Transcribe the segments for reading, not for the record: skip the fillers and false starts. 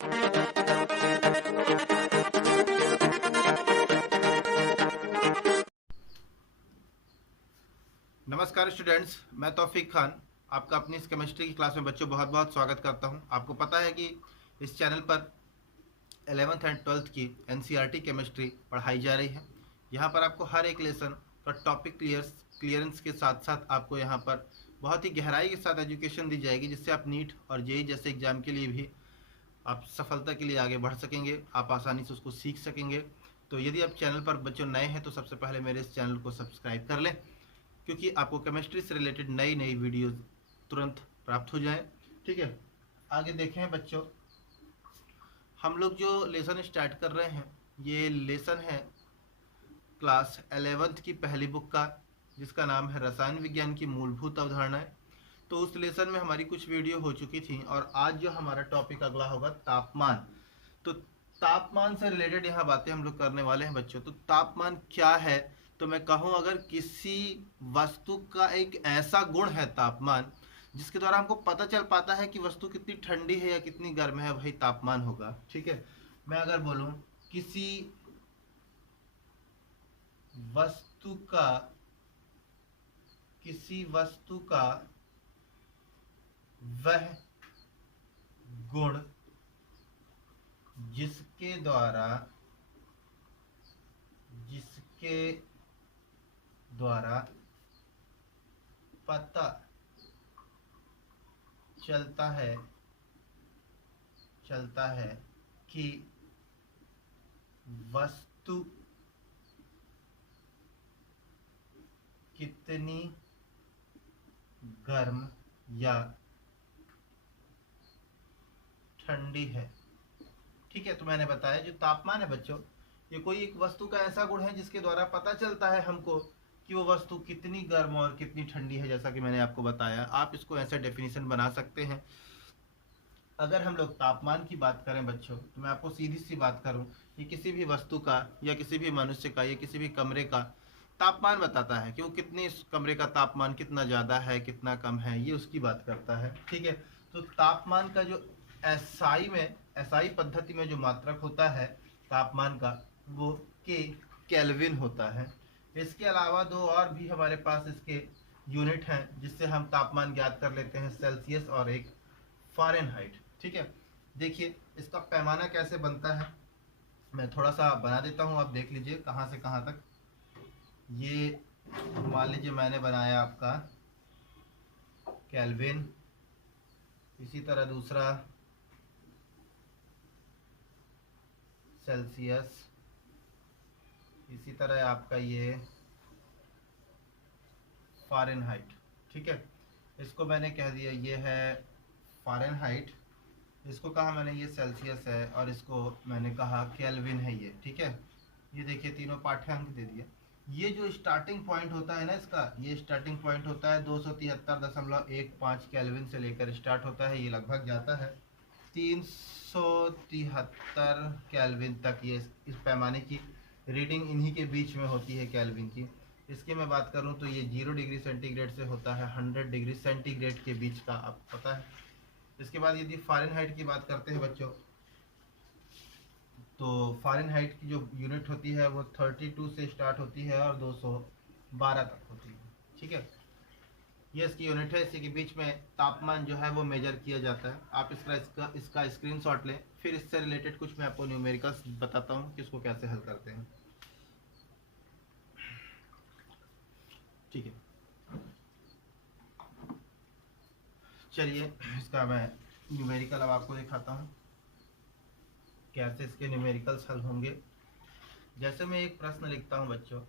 नमस्कार स्टूडेंट्स, मैं तौफीक खान आपका अपनी इस केमिस्ट्री की क्लास में बच्चों बहुत बहुत स्वागत करता हूं। आपको पता है कि इस चैनल पर 11th एंड 12th की एनसीईआरटी केमिस्ट्री पढ़ाई जा रही है। यहां पर आपको हर एक लेसन का टॉपिक क्लियरेंस के साथ साथ आपको यहां पर बहुत ही गहराई के साथ एजुकेशन दी जाएगी, जिससे आप नीट और जेईई जैसे एग्जाम के लिए भी आप सफलता के लिए आगे बढ़ सकेंगे, आप आसानी से उसको सीख सकेंगे। तो यदि आप चैनल पर बच्चों नए हैं तो सबसे पहले मेरे इस चैनल को सब्सक्राइब कर लें, क्योंकि आपको केमिस्ट्री से रिलेटेड नई नई वीडियोस तुरंत प्राप्त हो जाए। ठीक है, आगे देखें बच्चों, हम लोग जो लेसन स्टार्ट कर रहे हैं ये लेसन है क्लास 11th की पहली बुक का, जिसका नाम है रसायन विज्ञान की मूलभूत अवधारणाएं। तो उस लेसन में हमारी कुछ वीडियो हो चुकी थी और आज जो हमारा टॉपिक अगला होगा तापमान। तो तापमान से रिलेटेड यहाँ बातें हम लोग करने वाले हैं बच्चों। तो तापमान क्या है? तो मैं कहूँ, अगर किसी वस्तु का एक ऐसा गुण है तापमान, जिसके द्वारा हमको पता चल पाता है कि वस्तु कितनी ठंडी है या कितनी गर्म है, वही तापमान होगा। ठीक है, मैं अगर बोलूँ किसी वस्तु का वह गुण जिसके द्वारा पता चलता है कि वस्तु कितनी गर्म या ठंडी है। ठीक है, तो मैंने बताया जो तापमान है बच्चों, ये कोई एक वस्तु का ऐसा गुण है जिसके द्वारा पता चलता है हमको कि वो वस्तु कितनी गर्म और कितनी ठंडी है। जैसा कि मैंने आपको बताया, आप इसको ऐसे डेफिनेशन बना सकते हैं। अगर हम लोग तापमान की बात करें बच्चों, तो मैं आपको सीधी सी बात करूं कि किसी भी वस्तु का या किसी भी मनुष्य का या किसी भी कमरे का तापमान बताता है कि वो कितने, इस कमरे का तापमान कितना ज़्यादा है कितना कम है, ये उसकी बात करता है। ठीक है, तो तापमान का जो एसआई पद्धति में जो मात्रक होता है तापमान का, वो के केल्विन होता है। इसके अलावा दो और भी हमारे पास इसके यूनिट हैं जिससे हम तापमान ज्ञात कर लेते हैं, सेल्सियस और एक फ़ारेनहाइट। ठीक है, देखिए इसका पैमाना कैसे बनता है, मैं थोड़ा सा बना देता हूँ, आप देख लीजिए कहाँ से कहाँ तक। ये मान लीजिए मैंने बनाया आपका केल्विन, इसी तरह दूसरा सेल्सियस, इसी तरह आपका ये फ़ारेनहाइट। ठीक है, इसको मैंने कह दिया ये है फ़ारेनहाइट, इसको कहा मैंने ये सेल्सियस है, और इसको मैंने कहा केल्विन है ये। ठीक है, ये देखिए तीनों पाठ्यांक दे दिए। ये जो स्टार्टिंग पॉइंट होता है ना इसका, ये स्टार्टिंग पॉइंट होता है 273.15 केल्विन से लेकर स्टार्ट होता है, ये लगभग जाता है 373 केल्विन तक। ये इस पैमाने की रीडिंग इन्हीं के बीच में होती है केल्विन की। इसकी मैं बात करूं तो ये 0 डिग्री सेंटीग्रेड से होता है 100 डिग्री सेंटीग्रेड के बीच का, आपको पता है। इसके बाद यदि फ़ारेनहाइट की बात करते हैं बच्चों, तो फ़ारेनहाइट की जो यूनिट होती है वो 32 से स्टार्ट होती है और 212 तक होती है। ठीक है, ये इसकी यूनिट है, इसी के बीच में तापमान जो है वो मेजर किया जाता है। आप इसका स्क्रीनशॉट लें, फिर इससे रिलेटेड कुछ मैं आपको न्यूमेरिकल्स बताता हूँ कि इसको कैसे हल करते हैं। ठीक है, चलिए इसका मैं न्यूमेरिकल अब आपको दिखाता हूँ कैसे इसके न्यूमेरिकल्स हल होंगे। जैसे मैं एक प्रश्न लिखता हूँ बच्चों,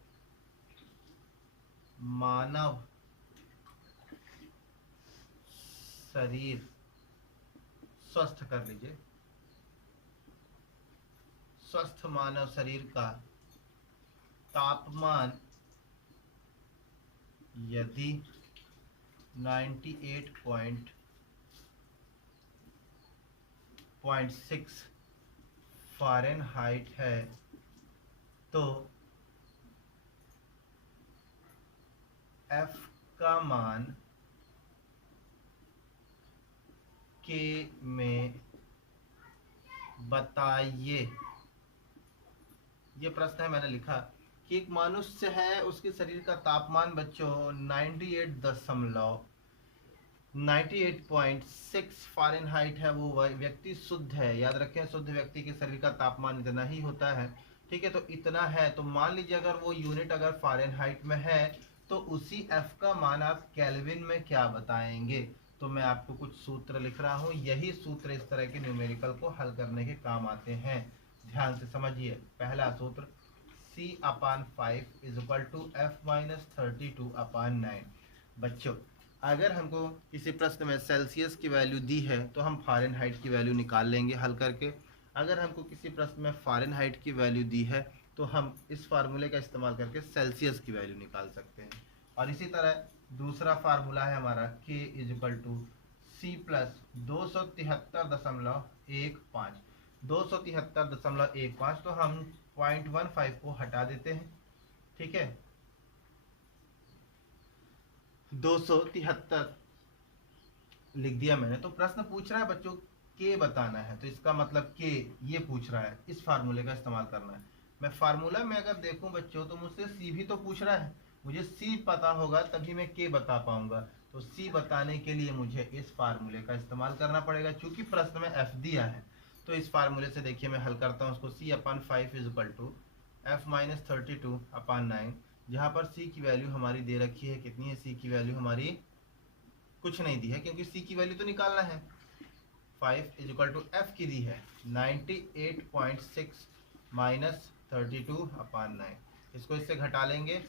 मानव शरीर, स्वस्थ कर लीजिए, स्वस्थ मानव शरीर का तापमान यदि 98.6 फ़ारेनहाइट है, तो F का मान K में बताइए। ये प्रश्न है, मैंने लिखा कि एक मनुष्य है, उसके शरीर का तापमान बच्चों 98.6 फ़ारेनहाइट है। वो व्यक्ति शुद्ध है। याद रखें, शुद्ध व्यक्ति के शरीर का तापमान इतना ही होता है। ठीक है, तो इतना है। तो मान लीजिए अगर वो यूनिट अगर फ़ारेनहाइट में है तो उसी एफ का मान आप केल्विन में क्या बताएंगे। तो मैं आपको कुछ सूत्र लिख रहा हूँ, यही सूत्र इस तरह के न्यूमेरिकल को हल करने के काम आते हैं। ध्यान से समझिए। पहला सूत्र C/5 is equal to F-32/9। बच्चों, अगर हमको किसी प्रश्न में सेल्सियस की वैल्यू दी है तो हम फ़ारेनहाइट की वैल्यू निकाल लेंगे हल करके। अगर हमको किसी प्रश्न में फ़ारेनहाइट की वैल्यू दी है तो हम इस फार्मूले का इस्तेमाल करके सेल्सियस की वैल्यू निकाल सकते हैं। और इसी तरह दूसरा फार्मूला है हमारा K is equal to C plus 273.15। 273.15, तो हम 0.15 को हटा देते हैं। ठीक है, 273 लिख दिया मैंने। तो प्रश्न पूछ रहा है बच्चों के बताना है, तो इसका मतलब के ये पूछ रहा है, इस फार्मूले का इस्तेमाल करना है। मैं फार्मूला में अगर देखूं बच्चों तो मुझसे सी भी तो पूछ रहा है। मुझे सी पता होगा तभी मैं के बता पाऊंगा। तो सी बताने के लिए मुझे इस फार्मूले का इस्तेमाल करना पड़ेगा, क्योंकि प्रश्न में एफ दिया है। तो इस फार्मूले से देखिए मैं हल करता हूँ उसको। C/5 is equal to F-32/9, जहाँ पर सी की वैल्यू हमारी दे रखी है। कितनी है सी की वैल्यू हमारी? कुछ नहीं दी है, क्योंकि सी की वैल्यू तो निकालना है। 5 इज इक्वल टू एफ की दी है 98.6 माइनस 32/9। इसको इससे घटा लेंगे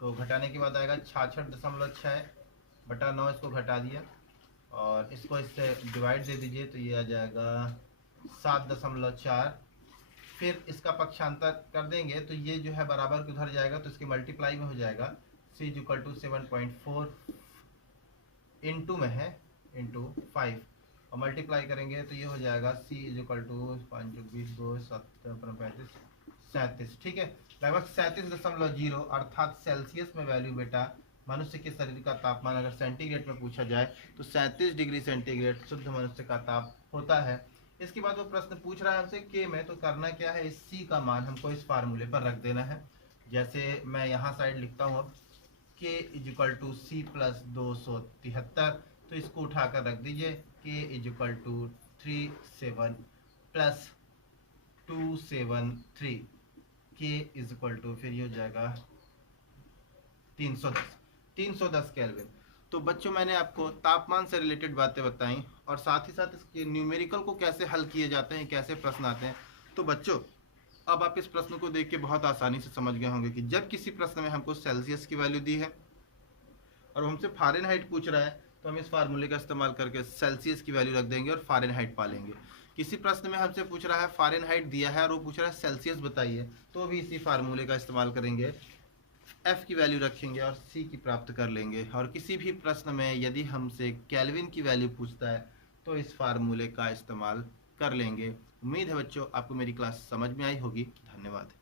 तो घटाने के बाद आएगा 66.6/9। इसको घटा दिया और इसको इससे डिवाइड दे दीजिए तो ये आ जाएगा 7.4। फिर इसका पक्षांतर कर देंगे तो ये जो है बराबर के उधर जाएगा, तो इसके मल्टीप्लाई में हो जाएगा। C is equal to 7.4 into में है इंटू 5, और मल्टीप्लाई करेंगे तो ये हो जाएगा C इज इक्वल टू 5-20-2-7-35-37। ठीक है, लगभग 37.0, अर्थात सेल्सियस में वैल्यू बेटा मनुष्य के शरीर का तापमान अगर सेंटीग्रेड में पूछा जाए तो 37 डिग्री सेंटीग्रेड शुद्ध मनुष्य का ताप होता है। इसके बाद वो प्रश्न पूछ रहा है हमसे के में, तो करना क्या है, इस सी का मान हमको इस फार्मूले पर रख देना है। जैसे मैं यहाँ साइड लिखता हूँ अब K is equal to C plus 273, तो इसको उठाकर रख दीजिए। के इज इक्वल टू 37 प्लस 273, के इज इक्वल टू फिर ये हो जाएगा 310 केल्विन। तो बच्चों, मैंने आपको तापमान से रिलेटेड बातें बताई और साथ ही साथ इसके न्यूमेरिकल को कैसे हल किए जाते हैं, कैसे प्रश्न आते हैं। तो बच्चों, अब आप इस प्रश्न को देख के बहुत आसानी से समझ गए होंगे कि जब किसी प्रश्न में हमको सेल्सियस की वैल्यू दी है और हमसे फ़ारेनहाइट पूछ रहा है तो हम इस फार्मूले का इस्तेमाल करके सेल्सियस की वैल्यू रख देंगे और फ़ारेनहाइट पा लेंगे। किसी प्रश्न में हमसे पूछ रहा है फ़ारेनहाइट दिया है और वो पूछ रहा है सेल्सियस बताइए, तो भी इसी फार्मूले का इस्तेमाल करेंगे, एफ की वैल्यू रखेंगे और सी की प्राप्त कर लेंगे। और किसी भी प्रश्न में यदि हमसे केल्विन की वैल्यू पूछता है तो इस फार्मूले का इस्तेमाल कर लेंगे। उम्मीद है बच्चों आपको मेरी क्लास समझ में आई होगी। धन्यवाद।